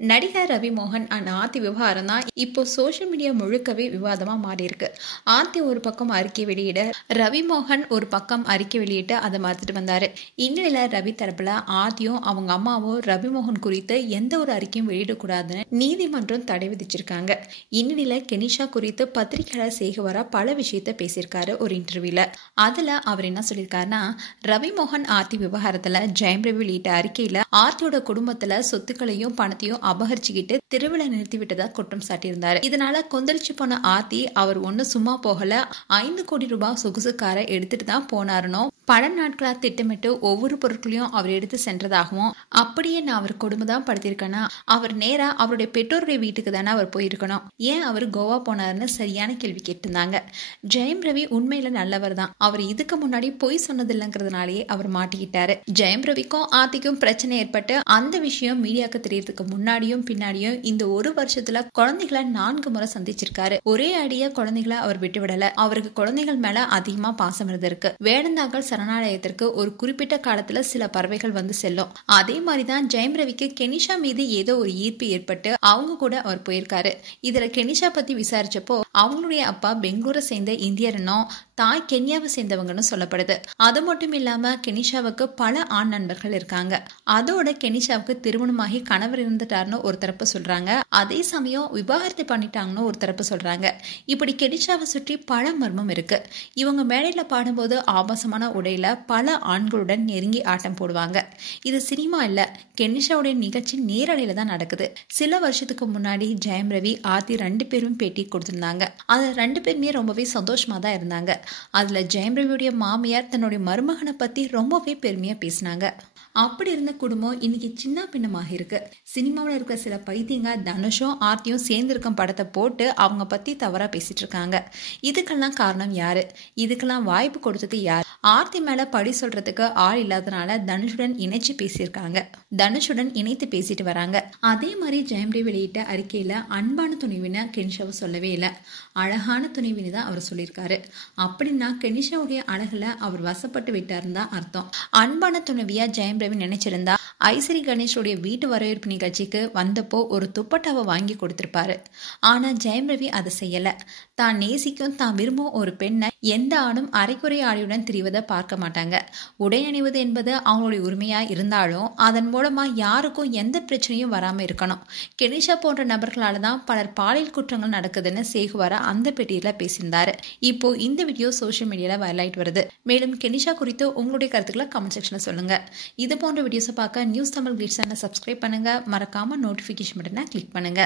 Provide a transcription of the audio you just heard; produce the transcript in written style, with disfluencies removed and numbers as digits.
நடிகர் ரவி மோகன் அண்ட் ஆர்த்தி விவகாரம் தான் இப்போ சோஷியல் மீடியா முழுக்கவே விவாதமா மாறி இருக்கு. ஆர்த்தி ஒரு பக்கம் அறிக்கை வெளியிட, ரவி மோகன் ஒரு பக்கம் அறிக்கை வெளியிட்டு அதை மறுத்துட்டு வந்தாரு. இந்நிலையில ரவி தரப்புல ஆர்த்தியும் அவங்க அம்மாவும் ரவி மோகன் குறித்து எந்த ஒரு அறிக்கையும் வெளியிடக்கூடாதுன்னு நீதிமன்றம் தடை விதிச்சிருக்காங்க. இந்நிலையில கெனிஷா குறித்து பத்திரிகையாளர் சேகுவரா பல விஷயத்த பேசியிருக்காரு ஒரு இன்டர்வியூல. அதுல அவர் என்ன சொல்லியிருக்காருன்னா, ரவி மோகன் ஆர்த்தி விவகாரத்துல ஜெயம் ரவி வெளியிட்ட அறிக்கையில ஆர்த்தியோட குடும்பத்துல சொத்துக்களையும் பணத்தையும் அபகரிச்சுக்கிட்டு திருவிழா நிறுத்தி விட்டதா குற்றம் சாட்டியிருந்தாரு. இதனால கொந்தளிச்சு போன ஆர்த்தி, அவர் ஒண்ணு சும்மா போகல, 5 கோடி ரூபாய் சொகுசு காரை எடுத்துட்டு தான் போனாருனோ, பல நாட்களா திட்டமிட்டு ஒவ்வொரு பொருட்களையும் அவர் எடுத்து சென்றதாகவும், அப்படியே நான் அவர் கொடுமை தான் படுத்திருக்கேன்னா அவர் நேரா அவருடைய பெற்றோருடைய வீட்டுக்கு தானே அவர் போயிருக்கணும், ஏன் அவர் கோவா போனாருன்னு சரியான கேள்வி கேட்டிருந்தாங்க. ஜெயம் ரவி உண்மையில நல்லவர் தான், அவர் இதுக்கு முன்னாடி பொய் சொன்னதில்லைங்கிறதுனாலேயே அவர் மாட்டிக்கிட்டாரு. ஜெயம் ரவிக்கும் ஆர்த்திக்கும் பிரச்சனை ஏற்பட்டு அந்த விஷயம் மீடியாவுக்கு தெரியறதுக்கு முன்னாடியும் பின்னாடியும் இந்த ஒரு வருஷத்துல குழந்தைகளை 4 முறை சந்திச்சிருக்காரு. ஒரே அடியா குழந்தைகளை அவர் விட்டு விடல. அவருக்கு குழந்தைகள் மேல அதிகமா பாசம் இருந்திருக்கு. வேடந்தாங்கல் சரணாலயத்திற்கு ஒரு குறிப்பிட்ட காலத்துல சில பறவைகள் வந்து செல்லும். அதே மாதிரிதான் ஜெயம் ரவிக்கு கெனிஷா மீது ஏதோ ஒரு ஈர்ப்பு ஏற்பட்டு அவங்க கூட அவர் போயிருக்காரு. இதுல கெனிஷா பத்தி விசாரிச்சப்போ அவங்களுடைய அப்பா பெங்களூரை சேர்ந்த இந்தியரனும் தாய் கென்யாவை சேர்ந்தவங்கன்னு சொல்லப்படுது. அது மட்டும் இல்லாம கெனிஷாவுக்கு பல ஆண் நண்பர்கள் இருக்காங்க. அதோட கெனிஷாவுக்கு திருமணமாகி கணவர் இருந்துட்டாருன்னு ஒரு தரப்பு சொல்றாங்க. அதே சமயம் விவாகரத்து பண்ணிட்டாங்கன்னு ஒரு தரப்பு சொல்றாங்க. இப்படி கெனிஷாவை சுற்றி பல மர்மம் இருக்கு. இவங்க மேடையில பாடும்போது ஆபாசமான உடையில பல ஆண்களுடன் நெருங்கி ஆட்டம் போடுவாங்க. இது சினிமா இல்ல, கெனிஷாவுடைய நிகழ்ச்சி நேரலையில தான் நடக்குது. சில வருஷத்துக்கு முன்னாடி ஜெயம் ரவி ஆர்த்தி 2 பேரும் பேட்டி கொடுத்திருந்தாங்க. அதுல 2 பேருமே ரொம்பவே சந்தோஷமா தான் இருந்தாங்க. அதுல ஜெயம் ரவியுடைய மாமியார் தன்னுடைய மருமகனை பத்தி ரொம்பவே பெருமையா பேசினாங்க. அப்படி இருந்த குடும்பம் இன்னைக்கு சின்ன பின்னமாக இருக்கு. சினிமாவில் இருக்கிற சில பைத்தியங்க தனுஷும் ஆர்த்தியும் சேர்ந்து இருக்கும் படத்தை போட்டு அவங்க பத்தி தவறா பேசிட்டு இருக்காங்க. இதுக்கெல்லாம் காரணம் யாரு? இதுக்கெல்லாம் வாய்ப்பு கொடுத்தது யார்? ஆர்த்தி மேல பழி சொல்றதுக்கு ஆள் இல்லாதனால தனுஷுடன் இணைச்சு பேசியிருக்காங்க. தனுஷுடன் இணைத்து பேசிட்டு வராங்க. அதே மாதிரி ஜெயம் ரவி வெளியிட்ட அறிக்கையில அன்பான துணைவின கெனிஷாவை சொல்லவே இல்லை, அழகான துணைவினு தான் அவர் சொல்லியிருக்காரு. அப்படின்னா கெனிஷாவுடைய அழகுல அவர் வசப்பட்டு விட்டாருன்னு தான் அர்த்தம். அன்பான துணைவியா ஜெயம் ரவி நினைச்சிருந்தா ஐஸ்வரி கணேஷோடைய வீட்டு வரவேற்பு நிகழ்ச்சிக்கு வந்தப்போ ஒரு துப்பட்டாவை வாங்கி கொடுத்திருப்பாரு. ஆனா ஜெயம் ரவி அதை செய்யல. தான் நேசிக்கும், தான் விரும்பும் ஒரு பெண்ணை எந்த ஆணும் அரைக்குறை ஆடையுடன் திரிவதை பார்க்க மாட்டாங்க. உடை அணிவது என்பது அவங்களுடைய உரிமையா இருந்தாலும் அதன் மூலமா யாருக்கும் எந்த பிரச்சனையும் வராம இருக்கணும். கெனிஷா போன்ற நபர்களால தான் பலர் பாலியல் குற்றங்கள் நடக்குதுன்னு சேகுவாரா அந்த பேட்டியில பேசியிருந்தாரு. இப்போ இந்த வீடியோ சோசியல் மீடியால வைரல் ஆயிட்டு வருது. மேலும் கெனிஷா குறித்து உங்களுடைய கருத்துக்களை கமெண்ட் செக்ஷன்ல சொல்லுங்க. இது போன்ற வீடியோஸை பார்க்க நியூஸ் தமிழ் கிளிட்ஸ் சேனலை சப்ஸ்கிரைப் பண்ணுங்க. மறக்காம நோட்டிபிகேஷன் பட்டனை கிளிக் பண்ணுங்க.